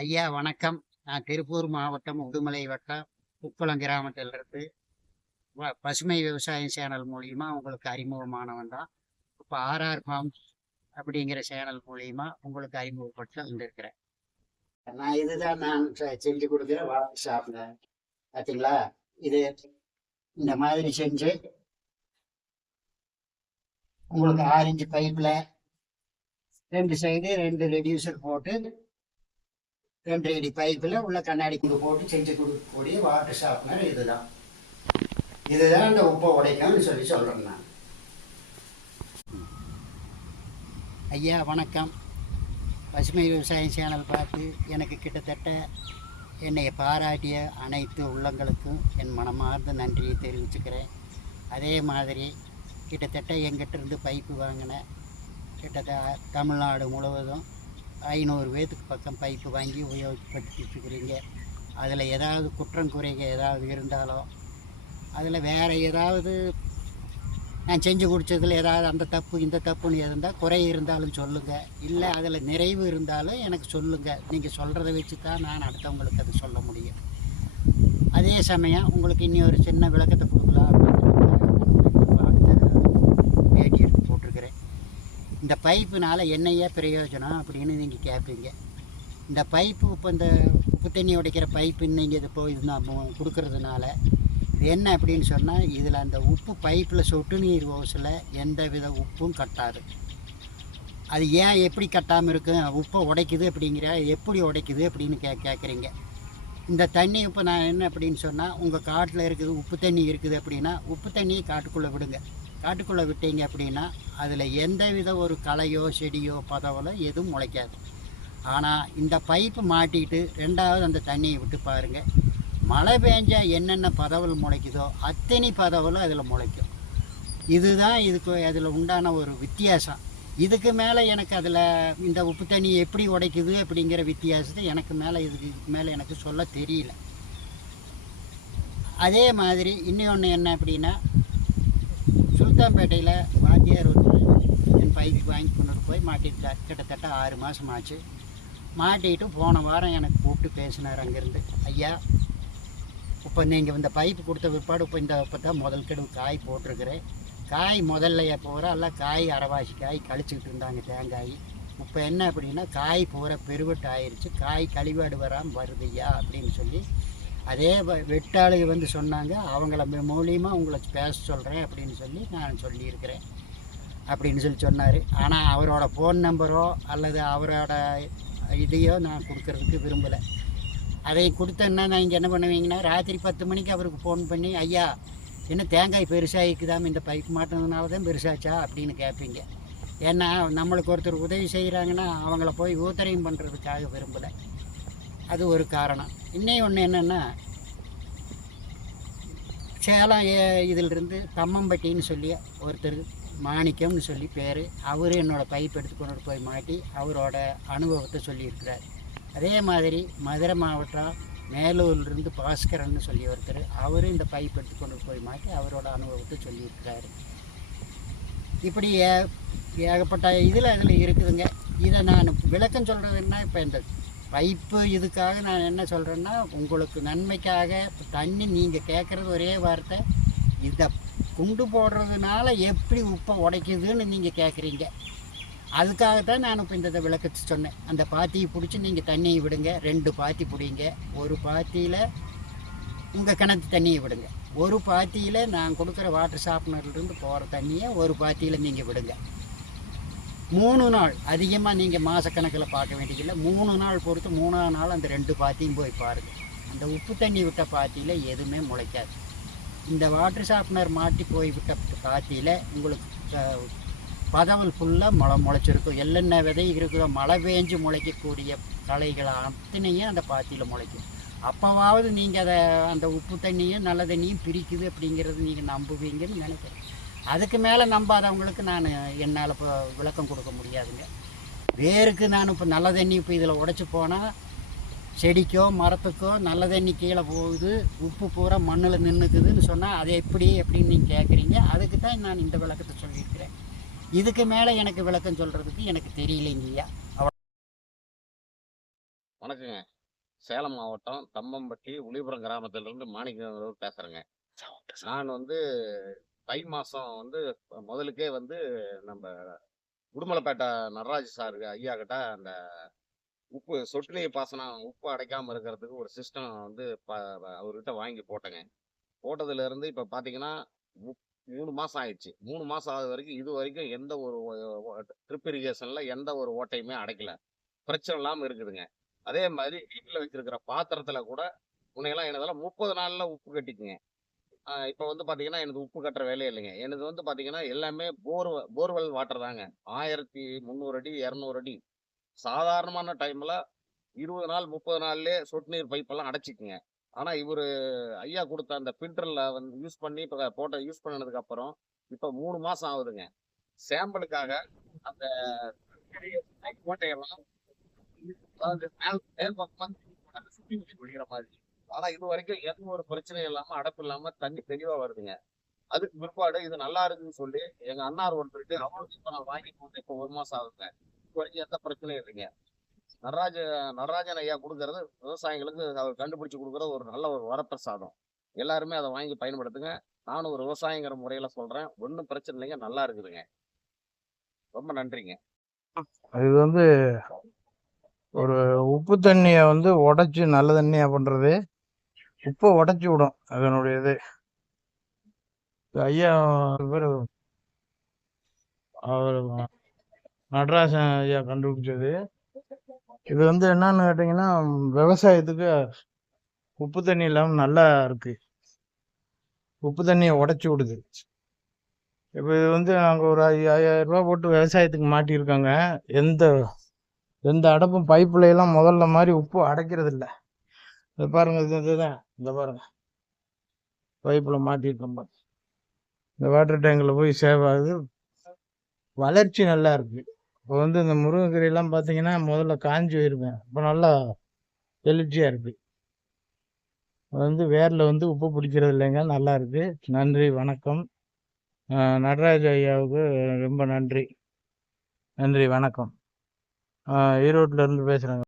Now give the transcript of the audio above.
ஐயா வணக்கம். நான் திருப்பூர் மாவட்டம் உடுமலை வட்டம் உப்பளம் கிராமத்திலிருந்து பசுமை விவசாயம் சேனல் மூலியமா உங்களுக்கு அறிமுகமானவன் தான். இப்போ ஆர்ஆர் ஃபார்ம்ஸ் அப்படிங்கிற சேனல் மூலியமா உங்களுக்கு அறிமுகப்படுத்த வந்திருக்கிறேன். நான் இதுதான் நான் செ- செஞ்சு கொடுக்குற வாட்டர் ஷாப்ல பார்த்தீங்களா இது இந்த மாதிரி செஞ்சு உங்களுக்கு ஆரஞ்சு பைப்பில் ரெண்டு சைடு ரெண்டு ரெடியூசர் போட்டு ரெண்டு அடி பைப்பில் உள்ள கண்ணாடி குண்டு போட்டு செஞ்சு கொடுக்கக்கூடிய வாட்டர் ஷாப்னர் இதுதான். இதுதான் இந்த உப்பை உடைக்கணும்னு சொல்லி சொல்கிறேன் நான். ஐயா வணக்கம். பசுமை விவசாயம் சேனல் பார்த்து எனக்கு கிட்டத்தட்ட என்னை பாராட்டிய அனைத்து உள்ளங்களுக்கும் என் மனமார்ந்த நன்றியை தெரிவிச்சுக்கிறேன். அதே மாதிரி கிட்டத்தட்ட எங்கிட்ட இருந்து பைப்பு வாங்கின கிட்டத்தட்ட தமிழ்நாடு முழுவதும் ஐநூறு பேத்துக்கு பக்கம் பைப்பு வாங்கி உபயோகப்படுத்திட்டு இருக்கிறீங்க அதில் ஏதாவது குற்றம் குறைங்க ஏதாவது இருந்தாலோ அதில் வேறு ஏதாவது நான் செஞ்சு கொடுத்ததில் ஏதாவது அந்த தப்பு இந்த தப்புன்னு இருந்தால் குறை இருந்தாலும் சொல்லுங்கள் இல்லை அதில் நிறைவு இருந்தாலும் எனக்கு சொல்லுங்கள் நீங்கள் சொல்கிறத வச்சு தான் நான் அடுத்தவங்களுக்கு அது சொல்ல முடியும். அதே சமயம் உங்களுக்கு இன்னி ஒரு சின்ன விளக்கத்தை கொடுக்கலாம் அப்படின்னு பேட்டி எடுத்து இந்த பைப்புனால் என்னையே பிரயோஜனம் அப்படின்னு நீங்கள் கேட்பீங்க இந்த பைப்பு இப்போ இந்த உப்பு தண்ணி உடைக்கிற பைப்பு நீங்கள் இது போய் இது நான் கொடுக்கறதுனால இது என்ன அப்படின்னு சொன்னால் இதில் அந்த உப்பு பைப்பில் சொட்டு நீர் ஓசில் எந்த வித உப்பும் கட்டாது. அது ஏன் எப்படி கட்டாமல் இருக்கும் உப்பை உடைக்குது அப்படிங்கிற எப்படி உடைக்குது அப்படின்னு கே கேட்குறீங்க இந்த தண்ணி இப்போ நான் என்ன அப்படின்னு சொன்னால் உங்கள் காட்டில் இருக்குது உப்பு தண்ணி இருக்குது அப்படின்னா உப்பு தண்ணியை காட்டுக்குள்ளே விடுங்க. காட்டுக்குள்ளே விட்டீங்க அப்படின்னா அதில் எந்த வித ஒரு களையோ செடியோ பதவலோ எதுவும் முளைக்காது. ஆனால் இந்த பைப்பு மாட்டிட்டு ரெண்டாவது அந்த தண்ணியை விட்டு பாருங்கள் மழை பெஞ்சால் என்னென்ன பதவல் முளைக்குதோ அத்தனை பதவலும் அதில் முளைக்கும். இதுதான் இதுக்கு அதில் உண்டான ஒரு வித்தியாசம். இதுக்கு மேலே எனக்கு அதில் இந்த உப்பு தண்ணி எப்படி உடைக்குது அப்படிங்கிற வித்தியாசத்தை எனக்கு மேலே இதுக்கு மேலே எனக்கு சொல்ல தெரியல. அதே மாதிரி இன்னொன்று என்ன அப்படின்னா சுல்தான்பேட்டையில் வாத்தியார் ஒருத்தர் என் பைக்கு வாங்கி கொண்டு போய் மாட்டிருக்கார் கிட்டத்தட்ட ஆறு மாதம் ஆச்சு மாட்டிட்டு போன வாரம் எனக்கு கூப்பிட்டு பேசினார் அங்கேருந்து. ஐயா இப்போ நீங்கள் இந்த பைப்பு கொடுத்த பிற்பாடு இப்போ இந்த இப்போ தான் முதல் கெடு காய் போட்டிருக்கிறேன். காய் முதல்ல பூரா எல்லாம் காய் அரைவாசி காய் கழிச்சிக்கிட்டு இருந்தாங்க தேங்காய். இப்போ என்ன அப்படின்னா காய் பூரா பெருவெட்டு ஆயிடுச்சு காய் கழிவாடு வராமல் வருதுயா அப்படின்னு சொல்லி அதே வ- வந்து சொன்னாங்க அவங்கள மூலியமாக உங்களை பேச சொல்கிறேன் அப்படின்னு சொல்லி நான் சொல்லியிருக்கிறேன் அப்படின்னு சொல்லி சொன்னார். ஆனால் அவரோட ஃபோன் நம்பரோ அல்லது அவரோட இதையோ நான் கொடுக்கறதுக்கு விரும்பலை. அதை கொடுத்தேன்னா நான் இங்கே என்ன பண்ணுவீங்கன்னா ராத்திரி பத்து மணிக்கு அவருக்கு ஃபோன் பண்ணி ஐயா என்ன தேங்காய் பெருசாகிக்குதாம் இந்த பைப் மாட்டினதுனால தான் பெருசாச்சா? அப்படின்னு கேட்பீங்க ஏன்னா நம்மளுக்கு ஒருத்தர் உதவி செய்கிறாங்கன்னா அவங்கள போய் ஊத்தரையும் பண்ணுறதுக்காக விரும்பலை. அது ஒரு காரணம். இன்னும் ஒன்று என்னென்னா சேலம் ஏ- இதிலிருந்து தம்மம்பட்டின்னு சொல்லி ஒருத்தர் மாணிக்கம்னு சொல்லி பேர். அவர் என்னோட பைப் எடுத்து கொண்டு போய் மாட்டி அவரோட அனுபவத்தை சொல்லியிருக்கிறார். அதே மாதிரி மதுரை மாவட்டம் மேலூர்லேருந்து பாஸ்கரன்னு சொல்லி ஒருத்தர் அவரும் இந்த பைப் எடுத்து கொண்டு போய் மாட்டி அவரோட அனுபவத்தை சொல்லியிருக்கிறாரு. இப்படி ஏ ஏகப்பட்ட இதில் அதில் இருக்குதுங்க. இதை நான் விளக்கம் சொல்கிறதுன்னா இப்போ இந்த பைப்பு இதுக்காக நான் என்ன சொல்கிறேன்னா உங்களுக்கு நன்மைக்காக தண்ணி நீங்கள் கேட்குறது ஒரே வார்த்தை. இதை குண்டு போடுறதுனால எப்படி உப்பை உடைக்குதுன்னு நீங்கள் கேட்குறீங்க அதுக்காகத்தான் நான் இப்போ இந்த இதை விளக்கத்து சொன்னேன். அந்த பாத்தியை பிடிச்சி நீங்கள் தண்ணியை விடுங்க. ரெண்டு பாத்தி பிடிங்க. ஒரு பாத்தியில் உங்கள் கிணத்து தண்ணியை விடுங்க. ஒரு பாத்தியில் நான் கொடுக்குற வாட்டர் ஷாப்னர்லேருந்து போகிற தண்ணியை ஒரு பாத்தியில் நீங்கள் விடுங்க. மூணு நாள். அதிகமாக நீங்கள் மாதக்கணக்கில் பார்க்க வேண்டியதில்லை. மூணு நாள் பொறுத்து மூணாவது நாள் அந்த ரெண்டு பாத்தியும் போய் பாருங்கள் அந்த உப்பு தண்ணி விட்ட பாத்தியில் எதுவுமே முளைக்காது. இந்த வாட்டர் ஷார்ப்னர் மாட்டி போய் விட்ட பாத்தியில் உங்களுக்கு பதவல் ஃபுல்லாக முளை முளைச்சிருக்கும். எல்லென்ன விதை இருக்குதோ மழை பெஞ்சு முளைக்கக்கூடிய களைகள் அத்தனையும் அந்த பாத்தியில் முளைக்கும். அப்போவாவது நீங்கள் அதை அந்த உப்பு தண்ணியும் நல்ல தண்ணியும் பிரிக்குது அப்படிங்கிறது நீங்கள் நம்புவீங்கன்னு நினைக்கிறேன். அதுக்கு மேலே நம்பாதவங்களுக்கு நான் என்னால் இப்போ விளக்கம் கொடுக்க முடியாதுங்க. வேருக்கு நான் இப்போ நல்ல தண்ணி இப்போ இதில் உடச்சி போனால் செடிக்கோ மரத்துக்கோ நல்ல தண்ணி கீழே போகுது உப்பு பூரா மண்ணில் நின்றுக்குதுன்னு சொன்னால் அது எப்படி எப்படின்னு நீங்கள் கேட்குறீங்க அதுக்கு தான் நான் இந்த விளக்கத்தை சொல்லியிருக்கிறேன். இதுக்கு மேலே எனக்கு விளக்கம் சொல்கிறதுக்கு எனக்கு தெரியலைங்கய்யா வணக்கங்க. சேலம் மாவட்டம் தம்மம்பட்டி உளிபுரம் கிராமத்திலிருந்து மாணிக்கம் பேசுறேங்க. நான் வந்து தை மாதம் வந்து முதலுக்கே வந்து நம்ம உடுமலைப்பேட்டை நடராஜ் சார் ஐயா கிட்ட அந்த உப்பு சொட்டு நீர் பாசனம் உப்பு அடைக்காமல் இருக்கிறதுக்கு ஒரு சிஸ்டம் வந்து ப- அவர்கிட்ட வாங்கி போட்டேங்க. போட்டதுலேருந்து இப்போ பார்த்தீங்கன்னா மூணு மாதம் ஆயிடுச்சு. மூணு மாதம் ஆகுது வரைக்கும் இது வரைக்கும் எந்த ஒரு ட்ரிப் இரிகேஷனில் எந்த ஒரு ஓட்டையுமே அடைக்கல. பிரச்சனை இல்லாமல் இருக்குதுங்க. அதே மாதிரி வீட்டில் வச்சிருக்கிற பாத்திரத்தில் கூட முன்னையெல்லாம் என்னதெல்லாம் முப்பது நாளில் உப்பு கட்டிக்குங்க. இப்போ வந்து பார்த்தீங்கன்னா எனக்கு உப்பு கட்டுற வேலையே இல்லைங்க. எனது வந்து பார்த்தீங்கன்னா எல்லாமே போர் போர்வெல் வாட்டர் தாங்க. ஆயிரத்தி முந்நூறு அடி இரநூறு அடி. சாதாரணமான டைமில் இருபது நாள் முப்பது நாள்லேயே சொட்டு நீர் பைப்பெல்லாம் அடைச்சிக்குங்க. ஆனால் இவர் ஐயா கொடுத்த அந்த ஃபில்டரில் வந்து யூஸ் பண்ணி இப்போ போட்ட யூஸ் பண்ணதுக்கப்புறம் இப்போ மூணு மாதம் ஆகுதுங்க. சாம்பிளுக்காக அந்த கோட்டையெல்லாம் அதாவது மேல் மேல் பக்கமா மாதிரி. ஆனா இது வரைக்கும் எந்த ஒரு பிரச்சனையும் இல்லாம அடப்பு இல்லாம தண்ணி தெளிவா வருதுங்க. அதுக்கு பிற்பாடு இது நல்லா இருக்குன்னு சொல்லி எங்க அண்ணார் ஒருத்தருக்கு அவருக்கு இப்ப நான் வாங்கி போட்டு இப்ப ஒரு மாசம் ஆகுதுங்க. இது வரைக்கும் எந்த பிரச்சனையும் இல்லைங்க. நடராஜ நடராஜன் ஐயா கொடுக்கறது விவசாயிகளுக்கு அவர் கண்டுபிடிச்சு கொடுக்கறது ஒரு நல்ல ஒரு வரப்பிரசாதம். எல்லாருமே அதை வாங்கி பயன்படுத்துங்க. நானும் ஒரு விவசாயிங்கிற முறையில சொல்றேன். ஒன்றும் பிரச்சனை இல்லைங்க. நல்லா இருக்குதுங்க. ரொம்ப நன்றிங்க. இது வந்து ஒரு உப்பு தண்ணியை வந்து உடைச்சு நல்ல தண்ணியா பண்றது. உப்பை உடைச்சு விடும் அதனுடைய இது ஐயா பேர் அவர் நடராசன் ஐயா கண்டுபிடிச்சது. இது வந்து என்னன்னு கேட்டிங்கன்னா விவசாயத்துக்கு உப்பு தண்ணி இல்லாமல் நல்லா இருக்கு. உப்பு தண்ணியை உடச்சி விடுது. இப்போ இது வந்து நாங்கள் ஒரு ஐ- ஐயாயிரம் ரூபாய் போட்டு விவசாயத்துக்கு மாட்டியிருக்காங்க. எந்த எந்த அடப்பும் பைப்புலையெல்லாம் முதல்ல மாதிரி உப்பு அடைக்கிறது இது பாருங்க இது இதுதான். இந்த பாருங்கள் பைப்பில் மாட்டிருக்கோம் இந்த வாட்டர் டேங்கில் போய் சேவ் ஆகுது. வளர்ச்சி நல்லா இருக்குது இப்போ வந்து இந்த முருங்கைக்கீரையெல்லாம் பார்த்தீங்கன்னா முதல்ல காஞ்சி போயிருப்பேன் இப்போ நல்லா எழுச்சியா இருக்குது வந்து வேரில் வந்து உப்பு பிடிக்கிறது இல்லைங்க. நல்லா இருக்குது நன்றி வணக்கம். நடராஜ ஐயாவுக்கு ரொம்ப நன்றி. நன்றி வணக்கம். ஈரோட்டில் இருந்து பேசுகிறேங்க